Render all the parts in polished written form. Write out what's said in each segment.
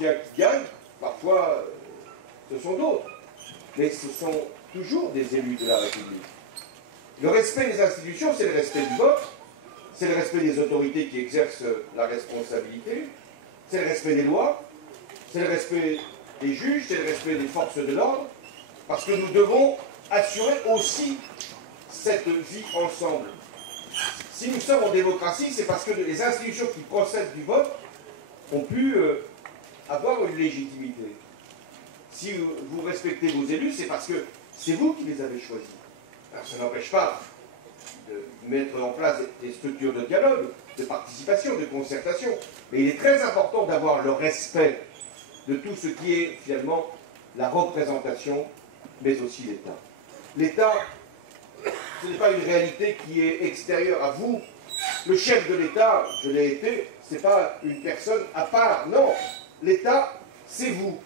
soutien qui gagnent, parfois ce sont d'autres, mais ce sont toujours des élus de la République. Le respect des institutions, c'est le respect du vote, c'est le respect des autorités qui exercent la responsabilité, c'est le respect des lois, c'est le respect des juges, c'est le respect des forces de l'ordre, parce que nous devons assurer aussi cette vie ensemble. Si nous sommes en démocratie, c'est parce que les institutions qui procèdent du vote ont pu avoir une légitimité. Si vous respectez vos élus, c'est parce que c'est vous qui les avez choisis. Alors, ça n'empêche pas de mettre en place des structures de dialogue, de participation, de concertation. Mais il est très important d'avoir le respect de tout ce qui est finalement la représentation, mais aussi l'État. L'État, ce n'est pas une réalité qui est extérieure à vous. Le chef de l'État, je l'ai été, ce n'est pas une personne à part. Non, l'État, c'est vous.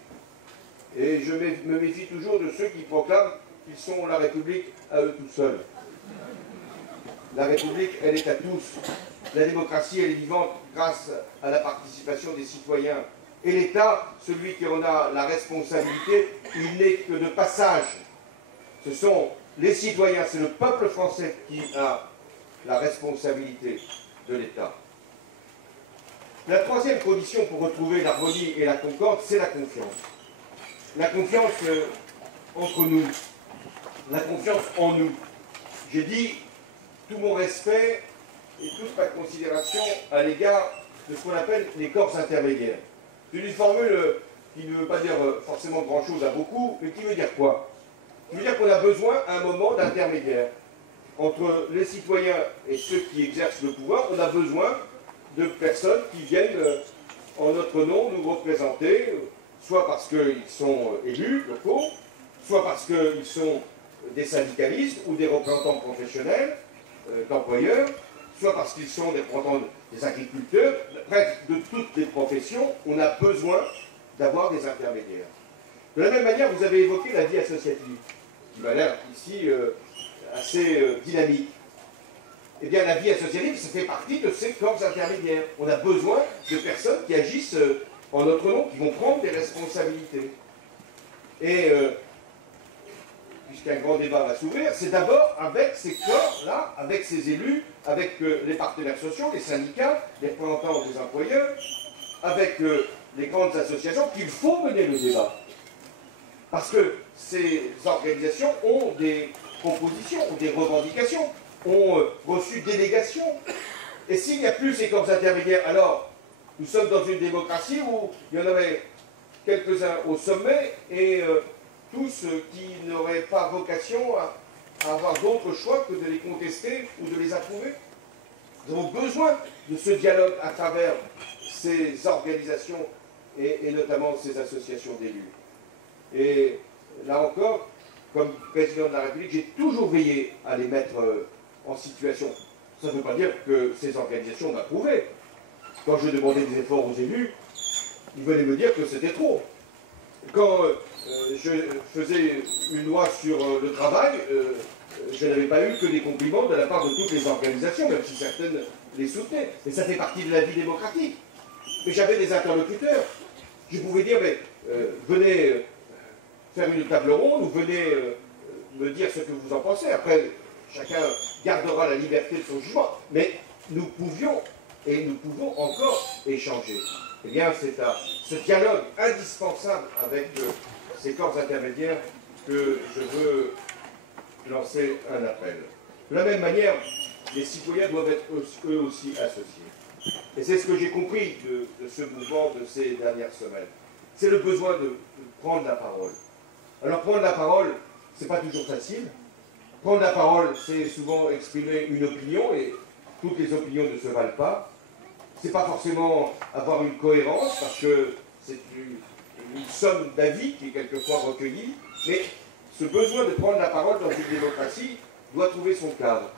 Et je me méfie toujours de ceux qui proclament qu'ils sont la République à eux tout seuls. La République, elle est à tous. La démocratie, elle est vivante grâce à la participation des citoyens. Et l'État, celui qui en a la responsabilité, il n'est que de passage. Ce sont les citoyens, c'est le peuple français qui a la responsabilité de l'État. La troisième condition pour retrouver l'harmonie et la concorde, c'est la confiance. La confiance entre nous, la confiance en nous. J'ai dit tout mon respect et toute ma considération à l'égard de ce qu'on appelle les corps intermédiaires. C'est une formule qui ne veut pas dire forcément grand-chose à beaucoup, mais qui veut dire quoi? Qui veut dire qu'on a besoin à un moment d'intermédiaire. Entre les citoyens et ceux qui exercent le pouvoir, on a besoin de personnes qui viennent en notre nom nous représenter, soit parce qu'ils sont élus locaux, soit parce qu'ils sont des syndicalistes ou des représentants professionnels, d'employeurs, soit parce qu'ils sont des représentants des agriculteurs, bref, de toutes les professions, on a besoin d'avoir des intermédiaires. De la même manière, vous avez évoqué la vie associative, qui m'a l'air ici assez dynamique. Eh bien, la vie associative, ça fait partie de ces corps intermédiaires. On a besoin de personnes qui agissent en notre nom, qui vont prendre des responsabilités. Et puisqu'un grand débat va s'ouvrir, c'est d'abord avec ces corps-là, avec ces élus, avec les partenaires sociaux, les syndicats, les représentants des employeurs, avec les grandes associations, qu'il faut mener le débat. Parce que ces organisations ont des propositions, ont des revendications, ont reçu délégation. Et s'il n'y a plus ces corps intermédiaires, alors nous sommes dans une démocratie où il y en avait quelques-uns au sommet et tous qui n'auraient pas vocation à avoir d'autre choix que de les contester ou de les approuver. Nous avons besoin de ce dialogue à travers ces organisations et notamment ces associations d'élus. Et là encore, comme président de la République, j'ai toujours veillé à les mettre en situation. Ça ne veut pas dire que ces organisations m'approuvaient. Quand je demandais des efforts aux élus, ils venaient me dire que c'était trop. Quand je faisais une loi sur le travail, je n'avais pas eu que des compliments de la part de toutes les organisations, même si certaines les soutenaient. Mais ça fait partie de la vie démocratique. Mais j'avais des interlocuteurs. Je pouvais dire, mais venez faire une table ronde ou venez me dire ce que vous en pensez. Après, chacun gardera la liberté de son jugement. Mais nous pouvions et nous pouvons encore échanger. Eh bien, c'est à ce dialogue indispensable avec ces corps intermédiaires que je veux lancer un appel. De la même manière, les citoyens doivent être eux aussi associés. Et c'est ce que j'ai compris de ce mouvement de ces dernières semaines. C'est le besoin de prendre la parole. Alors prendre la parole, ce n'est pas toujours facile. Prendre la parole, c'est souvent exprimer une opinion, et toutes les opinions ne se valent pas. Ce n'est pas forcément avoir une cohérence, parce que c'est une somme d'avis qui est quelquefois recueillie, mais ce besoin de prendre la parole dans une démocratie doit trouver son cadre.